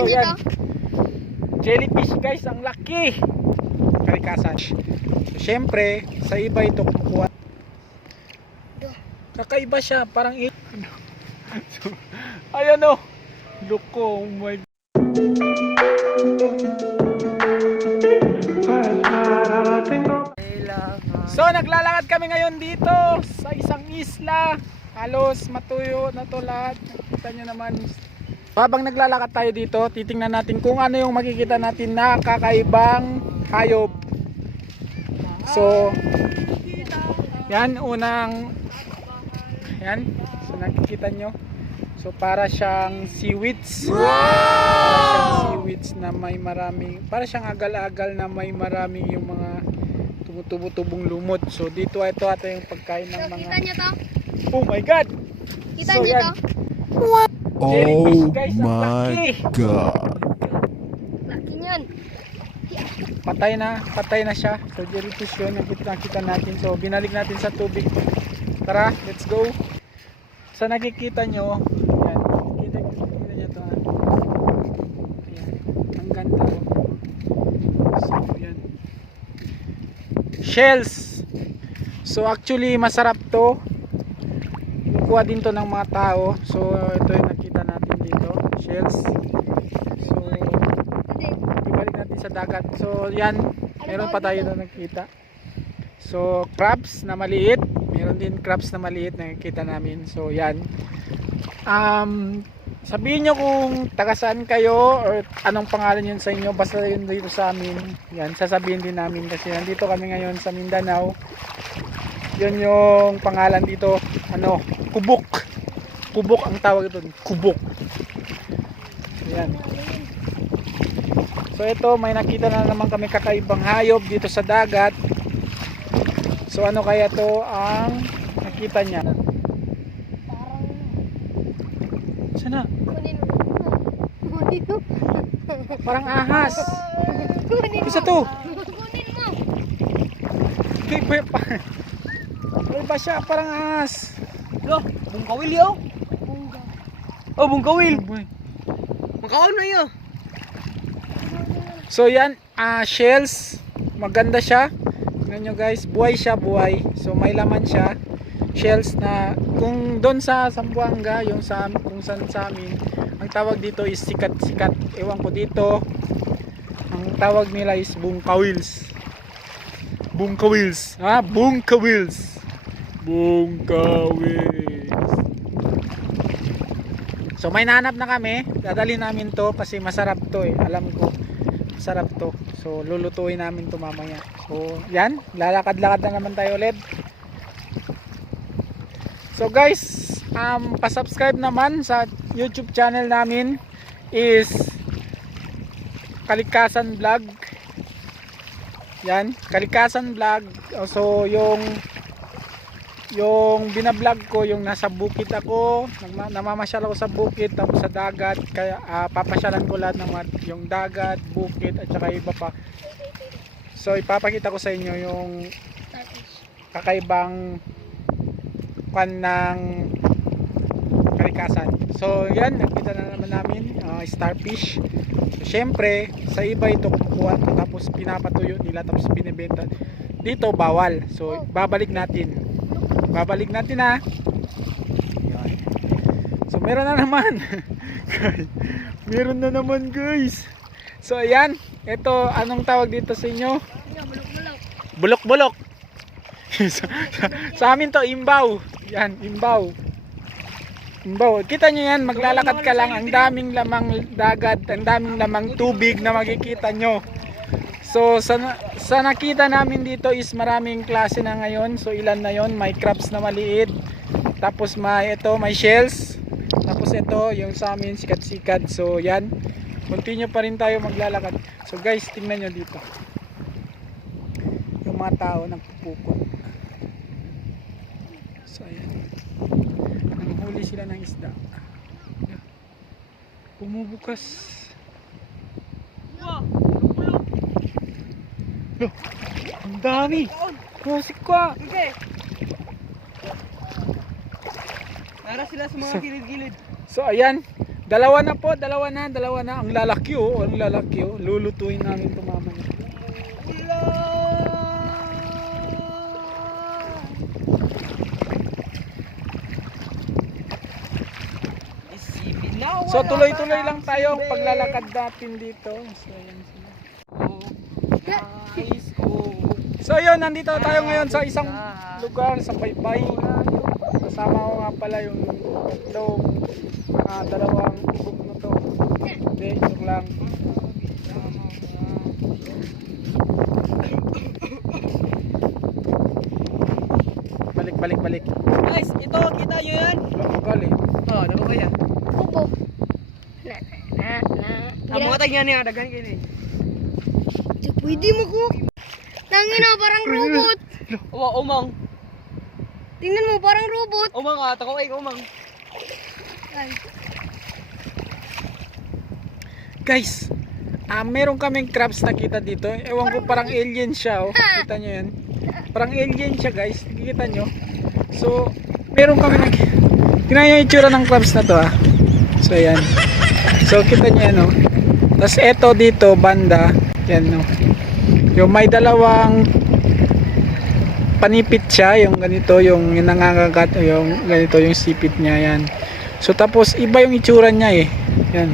So yan, jellyfish guys, ang laki. Kalikasan. So, syempre, sa iba ito kumukuha. Kakaiba siya, parang so, ayan o. Loko, oh my God. So naglalakad kami ngayon dito sa isang isla. Halos matuyo na to lahat. Nakita nyo naman. Habang naglalakad tayo dito, titingnan natin kung ano yung makikita natin na kakaibang hayop. So yan, unang yan, so nakikita nyo. So para siyang seaweeds. Para siyang seaweeds na may maraming, para siyang agal-agal na may maraming yung mga tumutubo-tubong lumot. So dito ito ata yung pagkain ng mga. Kita nyo to? Oh my God! Kita So, nyo yan. to? Jellyfish, Oh guys, ang my laki. God. Laki nyan. Patay na siya. So jellyfish yun, nakita natin. So binalik natin sa tubig. Tara, let's go. Sa nakikita nyo, yan, nakikita nyo to. Ayan, ang ganda. So yan, shells. So actually masarap to. Kuha din to ng mga tao. So ito yung nakita natin dito, shells. So ibalik natin sa dagat. So yan, meron pa tayo na nakita. So crabs na maliit, meron din crabs na maliit na nakikita namin. So yan, sabihin nyo kung taga saan kayo or anong pangalan yun sa inyo. Basta yun dito sa amin, yan, sasabihin din namin kasi nandito kami ngayon sa Mindanao. Yun yung pangalan dito, ano, kubok. Kubok ang tawag ito, kubok. Yan. So ito, may nakita na naman kami kakaibang hayop dito sa dagat. So ano kaya to ang nakita niya? Sana? Kunin mo. Kunin mo. Parang ahas. Kunin mo. Isa to. Kunin mo. Ano ba siya? Parang ahas. Lo, bungkawil yo. Oh, bungkawil. Makawal na yo. So yan, shells. Maganda siya. Tingnan nyo guys, buhay siya, buhay. So may laman siya. Shells na kung doon sa Zamboanga, yung kung saan sa amin, ang tawag dito is sikat-sikat. Ewan ko dito, ang tawag nila is bungkawils. Bungkawils. Bungkawils. Bungkawils. So may nahanap na kami. Dadalhin namin to kasi masarap to eh. Alam ko masarap to. So lulutuin namin to mamaya. So yan, lalakad-lakad na naman tayo ulit. So guys, pa-subscribe naman sa YouTube channel namin is Kalikasan Vlog. Yan, Kalikasan Vlog. So yung binablog ko, yung nasa bukid ako, namamasyal ako sa bukid tapos sa dagat, kaya papasyalan ko lahat ng yung dagat, bukid at saka iba pa. So ipapakita ko sa inyo yung kakaibang pan ng kalikasan. So yan, nakita na naman namin starfish. So, syempre sa iba ito kumukuha to, tapos pinapatuyo nila tapos binibenta. Dito bawal. So babalik natin ha. So meron na naman. Meron na naman guys. So ayan, ito anong tawag dito sa inyo? Bulok-bulok. Sa amin to imbaw. Yan, imbaw. Imbaw. Kita nyo yan, maglalakad ka lang, ang daming lamang dagat, ang daming lamang tubig na makikita nyo. So sa nakita namin dito is maraming klase na ngayon. So ilan na yon? May crabs na maliit. Tapos may shells. Tapos ito yung sa amin sikat-sikat. So yan. Continue pa rin tayo maglalakad. So guys, tingnan nyo dito. Yung mga tao nagpupukot. So ayan. Nanghuli sila ng isda. Bumubukas. Ang dami. Musik ko. Okay. Para sila sa mga gilid-gilid. So ayan, Dalawa na po, dalawa na. Ang lalaki oh, ang lalaki oh. Lulutuin namin ito mamaya. So tuloy-tuloy lang tayo ang paglalakad natin dito. So ayan sila. So yun, nandito tayo ngayon sa isang lugar sa Baybay. Kasama ko nga pala yung tatlong dalawang ibog na to. Hindi, joke lang. Balik. Guys, ito, kita nyo yan? Lumagal eh. Oo, dapat ba yan? Opo. Ang mga tagyan niya, dagan kayo eh. Pwede mo ko. Tangina, parang robot. Umang. Tingnan mo, parang robot. Umang tako ay umang. Ay. Guys, meron kaming crabs nakita dito. Ewan ko, parang alien siya oh. Kita nyo yan. Parang alien siya guys. Nakikita nyo. So, meron kami tingnan nyo yung itsura ng crabs na to ah. So, ayan. So, kita nyo yan oh. Tapos eto dito, banda. Yan oh. Yung may dalawang panipit siya. Yung ganito, yung nangangagat. Yung ganito, yung sipit niya. Yan. So, tapos iba yung itsura niya eh. Yan.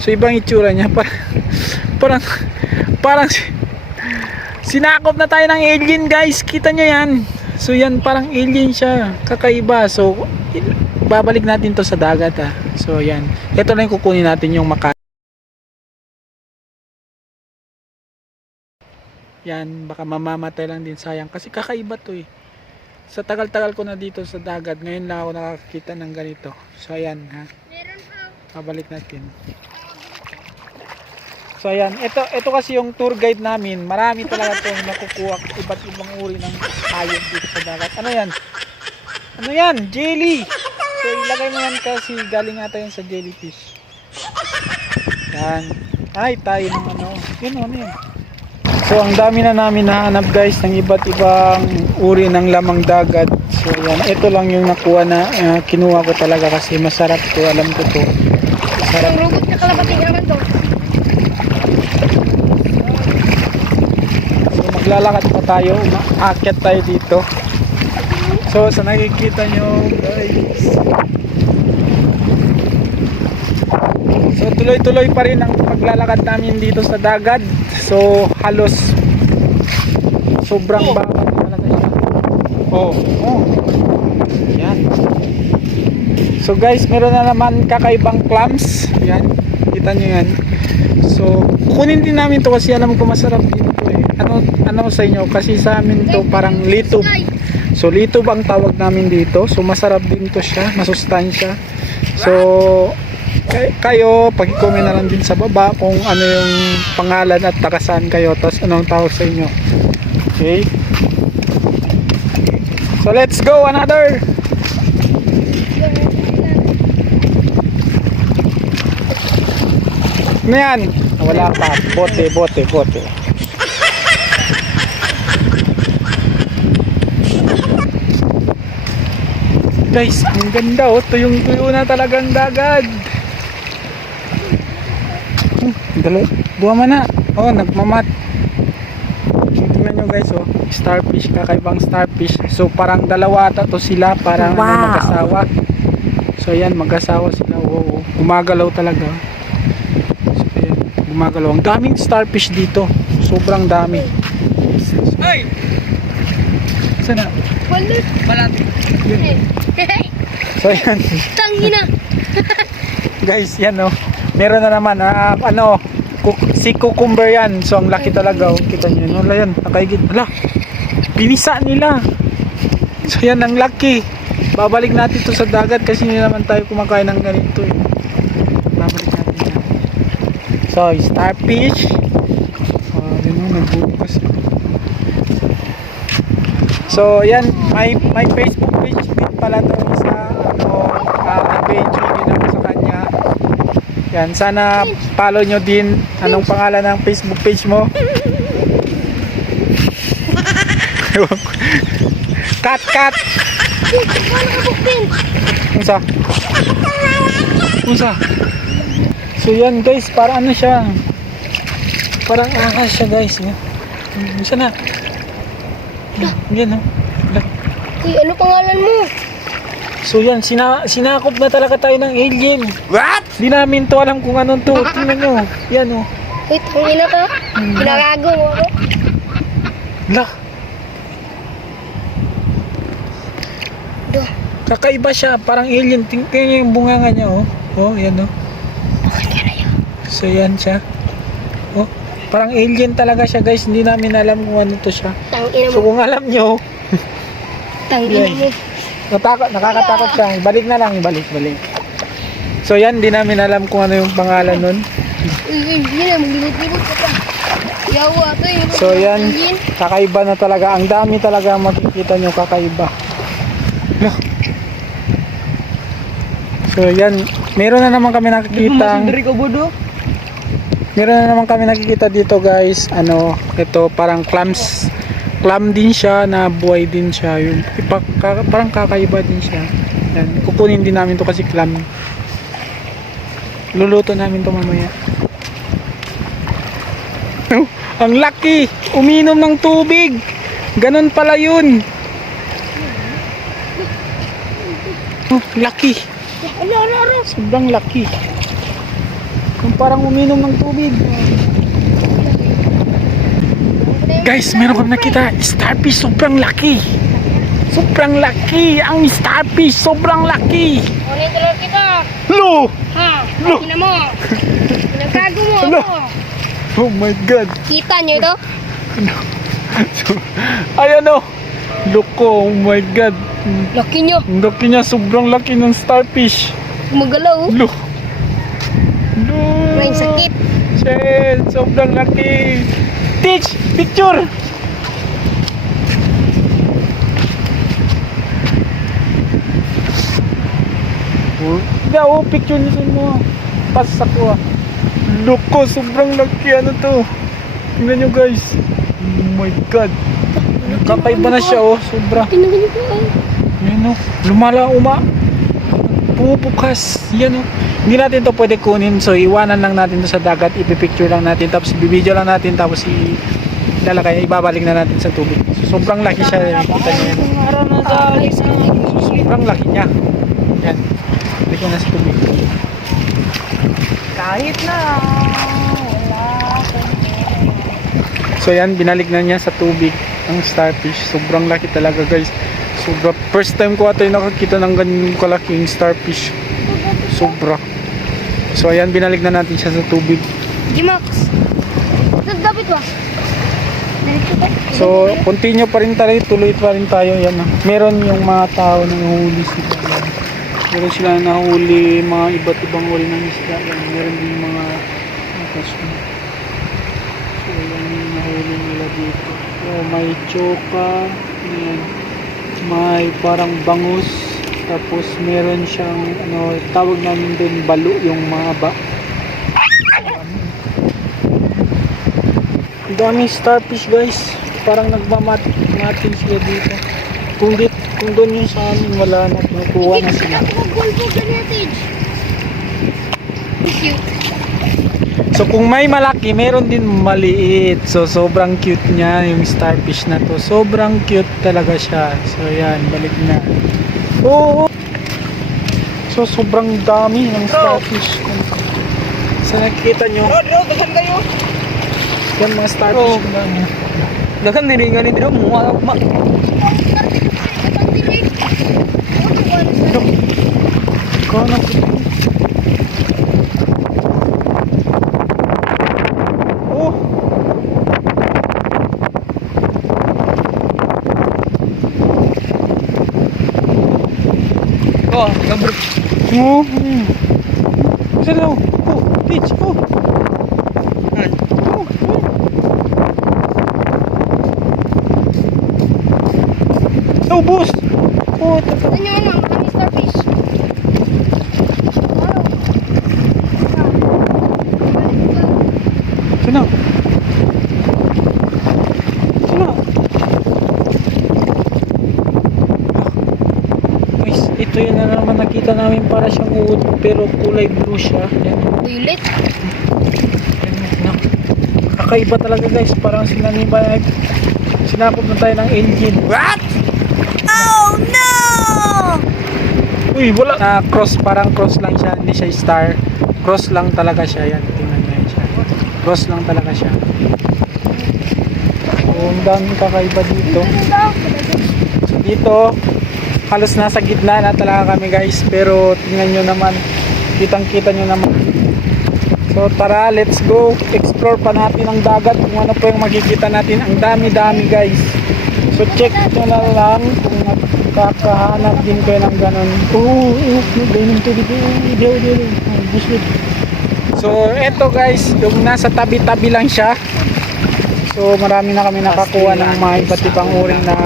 So, ibang itsura niya. Parang sinakop na tayo ng alien guys. Kita nyo yan. So yan, parang alien siya. Kakaiba. So babalik natin to sa dagat ah. So yan. Ito na yung kukunin natin yung makain. Yan. Baka mamamatay lang din, sayang. Kasi kakaiba to eh. Sa tagal-tagal ko na dito sa dagat. Ngayon lang ako nakakita ng ganito. So ayan ha. Babalik natin. So ayan, ito kasi yung tour guide namin. Marami talaga itong nakukuha iba't ibang uri ng hayop dito sa dagat. Ano yan? Ano yan? Jelly! So ilagay mo yan kasi galing ata yan sa jellyfish. Yan. Ay, tayo ng ano. Yun, ano yan? So ang dami na namin nahanap guys ng iba't ibang uri ng lamang dagat. So yan, ito lang yung nakuha na kinuha ko talaga kasi masarap to. Alam ko to. Masarap. Ang robot na kalapati naman to. Maglalakad pa tayo, umaakyat tayo dito. So sa nakikita nyo guys, so tuloy-tuloy pa rin ang paglalakad namin dito sa dagat. So halos sobrang baba talaga siya. Oh. Yan. So guys, meron na naman kakaibang clams. Yan, kita nyo yan. So kukunin din namin to kasi alam ko masarap dito eh. Ano sa inyo? Kasi sa amin to parang litob. So litob ang tawag namin dito. So masarap din to siya, masustansya. So kayo, pag-comment na lang din sa baba kung ano yung pangalan at takasan kayo, tapos anong tawag sa inyo. Okay? So let's go another. Ano yan? Wala pa. Bote. Guys, ang ganda oh. Tuyong-tuyo na talagang dagat. Buha man na. Oh, nagmamat. Tingnan nyo guys oh. Starfish, kakaibang starfish. So parang dalawa ata to sila. Parang mag-asawa. So ayan, mag-asawa sila. Wow. Gumagalaw talaga. So ayan, gumagalaw. Ang daming starfish dito. Sobrang dami. Hey! Sana? Balat. So ayan. Tangina. Guys, yan oh. Meron na naman si cucumber yan. So ang laki talaga oh. Kita niyo wala yan, nakaigit. Hala. Binisa nila. So yan ang laki. Babalik natin to sa dagat kasi hindi naman tayo kumakain ng ganito eh. Babalik natin yan. So starfish. Yun oh, nagbubukas. So yan, may Facebook page din pala to sa nag-enjoy din ako sa kanya. Yan, sana follow nyo din. Anong pangalan ng Facebook page mo? Cut! Paano ka buktin? Ano sa? Pusa. So yan guys, para ano siya? Parang ahas siya guys. Isa na. Yan oh. Uy, ano pangalan mo? So yan, sinakop na talaga tayo ng alien. What? Di namin to alam kung anong to. Tingnan nyo. Yan oh. Uy, tangina ka. Ginagago mo ako. Lah. Duh. Kakaiba siya, parang alien. Tingnan nyo yung bunganga niya oh. Oh, yan oh. Bakit ka na yun? So yan siya. Oh, parang alien talaga siya guys. Hindi namin alam kung ano to siya. Tangina So mo. kung alam nyo, Tangina yan. mo. Nakakatakot siya. Balik na lang, balik. So yan, di namin alam kung ano yung pangalan nun. Uy, yun na, maglibot-libot ka pa. Yawa, ito yung So yan, kakaiba na talaga. Ang dami talaga makikita nyo, kakaiba. Lah. So yan, meron na naman kami nakikita. Meron na naman kami nakikita dito guys. Ano, ito parang clams. Clam din siya, na buhay din siya. Yung, parang kakaiba din siya. Yan, kukunin din namin to kasi clam. Luluto namin to mamaya. Oh, ang laki! Uminom ng tubig! Ganon pala yun! Oh, laki! Sobrang laki! Yung parang uminom ng tubig. Guys, meron kami nakita starfish, sobrang laki. Sobrang laki. Ang starfish, sobrang laki. Ano yung tulog kita? Lo! Ha? Lo! Tangina mo. Ginagago mo Lo! ako. Oh my god. Kita nyo ito? Ayan o. Loko, oh my god. Laki nyo. Ang laki niya, sobrang laki ng starfish. Gumagalaw. Lo! Lo! May sakit. Shit, sobrang laki. Teach, picture. Picture nito mo. Pasak ko ah. Loko, sobrang laki. Ano to? Tingnan nyo guys. Oh my god. Kakaiba na siya oh. Sobra. Tinagal nyo po. Yan oh. Pumupukas. Yan oh. Hindi natin to pwede kunin. So iwanan lang natin to sa dagat. Ipipicture lang natin. Tapos bibideo lang natin. Tapos lalakay. Ibabalik na natin sa tubig. So, sobrang laki siya. Kita nyo yan. Sobrang laki niya. Yan. Balik na sa tubig. Kahit na wala. So yan, binalik na niya sa tubig ang starfish. Sobrang laki talaga guys. Sobra. First time ko ata yung nakakita ng ganyan kalaking starfish. Sobra. So ayan, binalik na natin siya sa tubig. Gimax. Dapat ba? So continue pa rin tayo, tuloy pa rin tayo. Yan ah. Meron yung mga tao na nahuli sila. Meron sila nahuli mga iba't ibang uri ng isda. Meron din mga kasama. So yan yung nahuli nila dito. So may choka. Yan. May parang bangus. Tapos meron siyang ano, tawag namin doon balo, yung mga ang daming starfish guys. Parang nagmamating sila dito. Kung doon yung sa amin wala na, kinukuha na sila. So kung may malaki, meron din maliit. So sobrang cute niya yung starfish na to. Sobrang cute talaga siya. So yan, balik na. Oo. So sobrang dami ng starfish. So nakikita nyo. Dagan kayo. Yan mga starfish. Dagan niringan ni Dino mo. Ikaw na. Oh. Oh, gabruk. Oh. Isa daw. Oh, pitch. Oh. Oh. Oh, boost. Oh, Ano yung ano? Maraming starfish. Sino? Sino? Guys, ito yun na naman nakita namin para siyang uod pero kulay blue siya. Yan. Violet. Yan. Kakaiba talaga guys, parang sinakop na tayo ng engine. What? Oh no! Uy, wala. Cross, parang cross lang siya, hindi siya star. Cross lang talaga siya. Yan, tingnan nyo yan siya. Cross lang talaga siya. So, ang daming kakaiba dito. So, dito, halos nasa gitna na talaga kami guys. Pero tingnan nyo naman, kitang-kita nyo naman. So tara, let's go. Explore pa natin ang dagat kung ano po yung makikita natin. Ang dami-dami guys. So check nyo na lang kung kakahanap din kayo ng ganon. Ganun tubig. So eto guys, yung nasa tabi-tabi lang siya. So marami na kami nakakuha ng mga iba't ibang uri ng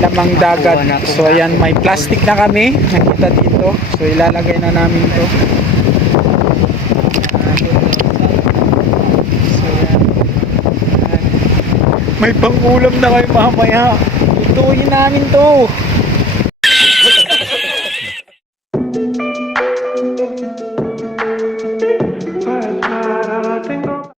lamang dagat. So ayan, may plastic na kami nakita dito. So ilalagay na namin to. So ayan. May pangulam na kayo mamaya. Lutuin namin to.